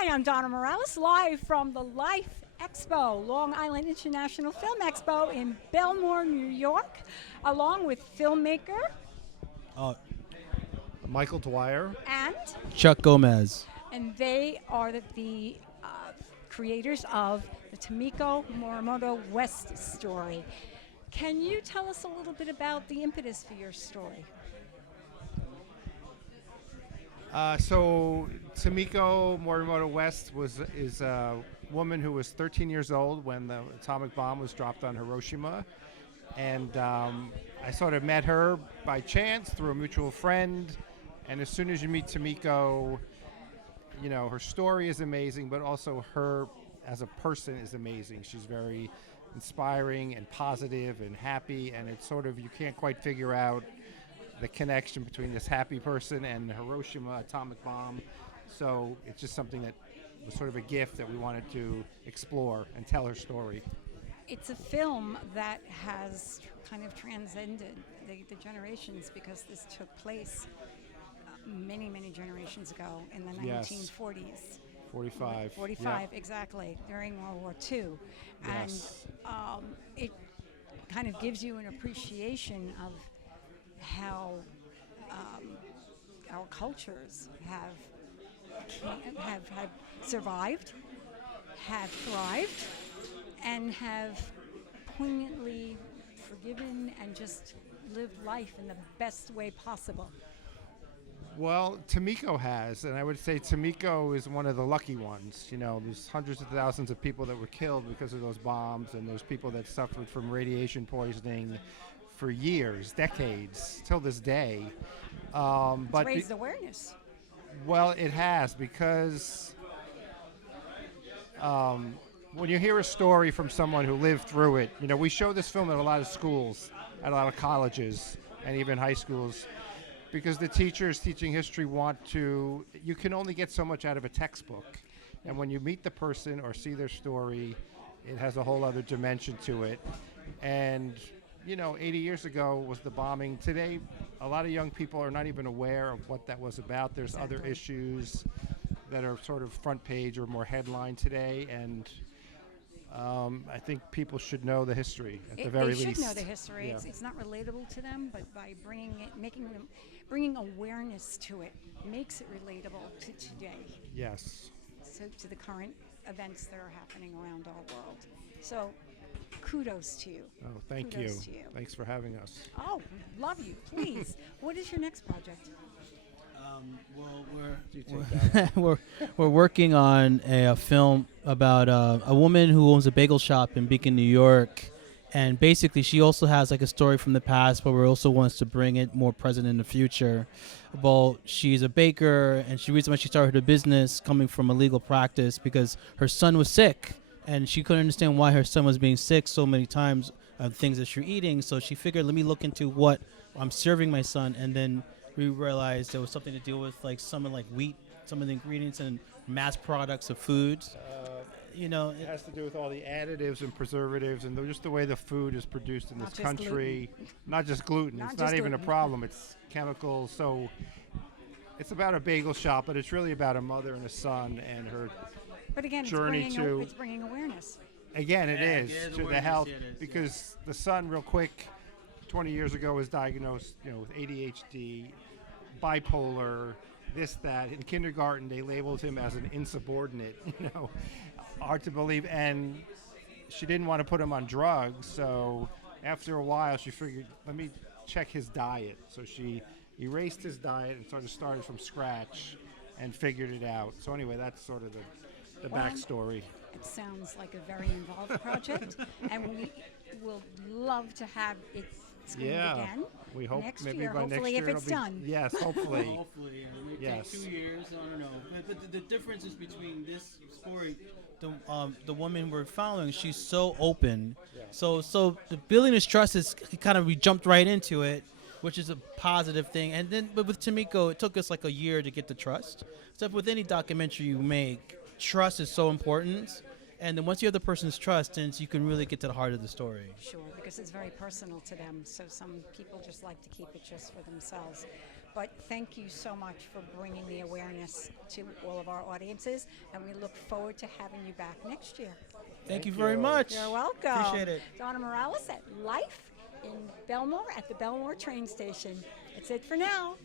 Hi, I'm Donna Morales, live from the LIIFE Expo, Long Island International Film Expo in Belmore, New York, along with filmmaker Uh, Michael Dwyer. and Chuck Gomez. they are the creators of the TOMIKO Morimoto West story. Can you tell us a little bit about the impetus for your story? So TOMIKO Morimoto West is a woman who was 13 years old when the atomic bomb was dropped on Hiroshima, and I sort of met her by chance through a mutual friend. And as soon as you meet TOMIKO, you know, her story is amazing, but also her as a person is amazing. She's very inspiring and positive and happy, and it's sort of, you can't quite figure out the connection between this happy person and the Hiroshima atomic bomb. So it's just something that was sort of a gift that we wanted to explore and tell her story. It's a film that has kind of transcended the generations, because this took place many, many generations ago in the Yes. 1940s. 45. 45, exactly, during World War II. Yes. And it kind of gives you an appreciation of how our cultures have survived, have thrived, and have poignantly forgiven and just lived life in the best way possible. Well, TOMIKO has, and I would say TOMIKO is one of the lucky ones. You know, there's hundreds of thousands of people that were killed because of those bombs, and there's people that suffered from radiation poisoning for years, decades, till this day. It's raised awareness. Well, it has, because when you hear a story from someone who lived through it, you know, we show this film at a lot of schools, at a lot of colleges, and even high schools, because the teachers teaching history you can only get so much out of a textbook. And when you meet the person or see their story, it has a whole other dimension to it. And, you know, 80 years ago was the bombing. Today, a lot of young people are not even aware of what that was about. There's other issues that are sort of front page or more headline today, and I think people should know the history at the very least. They should know the history. Yeah. It's not relatable to them, but by bringing awareness to it makes it relatable to today. Yes. So to the current events that are happening around our world. So kudos to you. Oh, thank you. Kudos to you. Thanks for having us. Oh, love you. Please. What is your next project? We're working on a film about a woman who owns a bagel shop in Beacon, New York, and basically she also has like a story from the past, but we also wants to bring it more present in the future. Well, she's a baker, and she reason why she started her business coming from a legal practice because her son was sick, and she couldn't understand why her son was being sick so many times of things that she's eating. So she figured, let me look into what I'm serving my son, and then we realized there was something to deal with like some of like wheat, some of the ingredients and mass products of foods. You know, It has to do with all the additives and preservatives and just the way the food is produced in Not this just country. Not just gluten. Not It's not just even a gluten. problem. It's chemicals. So it's about a bagel shop, but it's really about a mother and a son and her But again, journey it's bringing awareness. Again, it Yeah, is it is to the awareness, health, yeah, it is, because the son, real quick, 20 years ago was diagnosed, you know, with ADHD, bipolar, this, that. In kindergarten, they labeled him as an insubordinate, you know, hard to believe. And she didn't want to put him on drugs, so after a while, she figured, let me check his diet. So she erased his diet and sort of started from scratch and figured it out. So anyway, that's sort of the Well, backstory. It sounds like a very involved project, and we will love to have it screened again. We hope next maybe year, by hopefully, next year if it's it'll be, done. Yes, hopefully. Hopefully, it may Yes. take 2 years. I don't know. But the difference is between this story, the woman we're following, she's so open. Yeah. So the building this trust is kind of, we jumped right into it, which is a positive thing. And then, but with TOMIKO, it took us like a year to get the trust. So with any documentary you make, trust is so important. And then once you have the person's trust, then you can really get to the heart of the story. Sure, because it's very personal to them. So some people just like to keep it just for themselves. But thank you so much for bringing the awareness to all of our audiences, and we look forward to having you back next year. Thank you very much. You're welcome. Appreciate it. Donna Morales at LIIFE in Belmore at the Belmore train station. That's it for now.